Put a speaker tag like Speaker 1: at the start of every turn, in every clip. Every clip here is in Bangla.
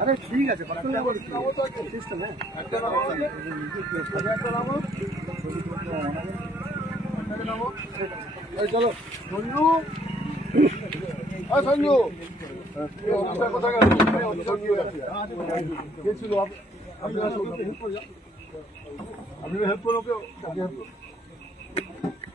Speaker 1: আরে ঠিক আছে চলো সঞ্জু সঞ্জু কোথায় হেল্প করো কেউ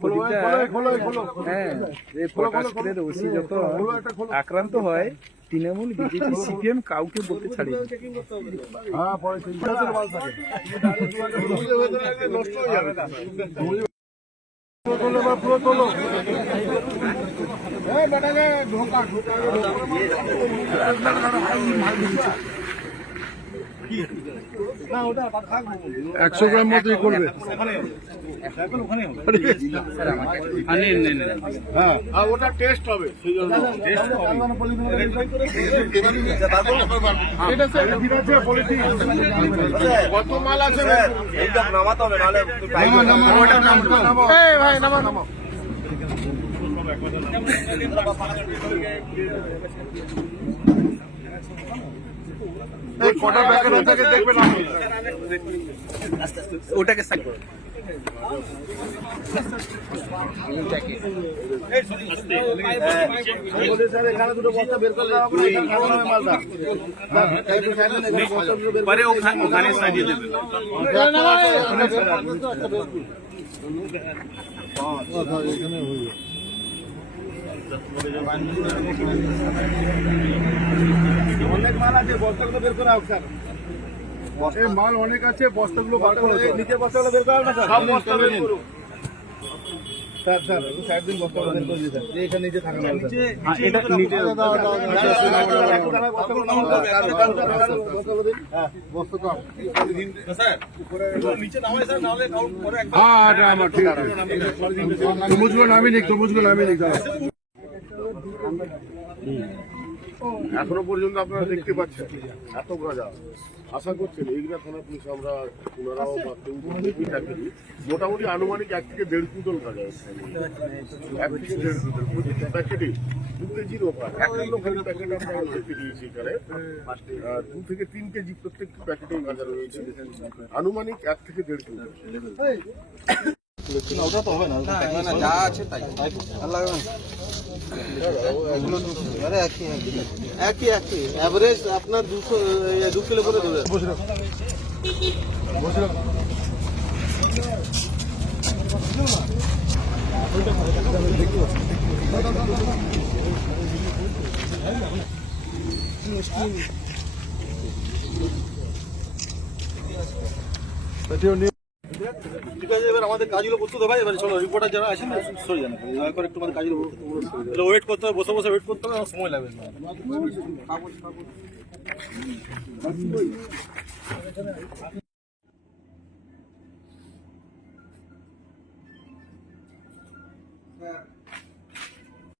Speaker 2: প্রদীপটা
Speaker 1: খোলো।
Speaker 2: হ্যাঁ প্রকাশ করে ওসি যত আক্রান্ত হয় তৃণমূল বিজেপি সিপিএম কাউকে বলতে ছাড়ি
Speaker 1: হ্যাঁ হয়ে ঢোকা ঢোকা। একশো গ্রাম মতোই করবে। হ্যাঁ। আর ওটা টেস্ট হবে কত মাল আছে? নামা নামা ওটা ভাই নামা নামা। কটা প্যাকেট থেকে দেখবেন আপনি।
Speaker 2: ওটাকে সাইড করো।
Speaker 3: পরে ওখানে সাজিয়ে
Speaker 1: আছে বস্তাগুলো বের করা হোক স্যার মাল অনেক আছে বস্তাগুলো বার করো নিচে বস্তাগুলো বের করা না স্যার সব বস্তা বের করো স্যার স্যার দিন বের করে দিন স্যার যে নিচে থাকা মাল স্যার এটা নিচে দাও দাও দাও হ্যাঁ বস্তা হ্যাঁ আমার ঠিক আছে দাদা এখনও পর্যন্ত আপনারা দেখতে পাচ্ছেন। এত গাঁজা। আশা করছেন এইগুলা থানা পুলিশ আমরা দেখবি মোটামুটি আনুমানিক এক থেকে দেড় কুইন্টাল গাঁজা। এক থেকে দেড় কুইন্টাল। প্যাকেটে দু কেজির ওপর একান্ন খালি প্যাকেট আমরা দেখতে দিয়েছি এখানে। দু থেকে তিন কেজি প্রত্যেকটি প্যাকেটে গাঁজা রয়েছে। আনুমানিক এক থেকে দেড় কুইন্টাল।
Speaker 4: একই একই অ্যাভারেজ আপনার দুশো দু কিলো করে দেবে ঠিক আছে, এবার আমাদের কাজগুলো করতে হবে এবার চলো রিপোর্টার যারা আছেন, সরে যান। দয়া করে একটু আমাদের কাজগুলো ওয়েট করতে হবে, বসে বসে ওয়েট করতে হবে সময় লাগবে না।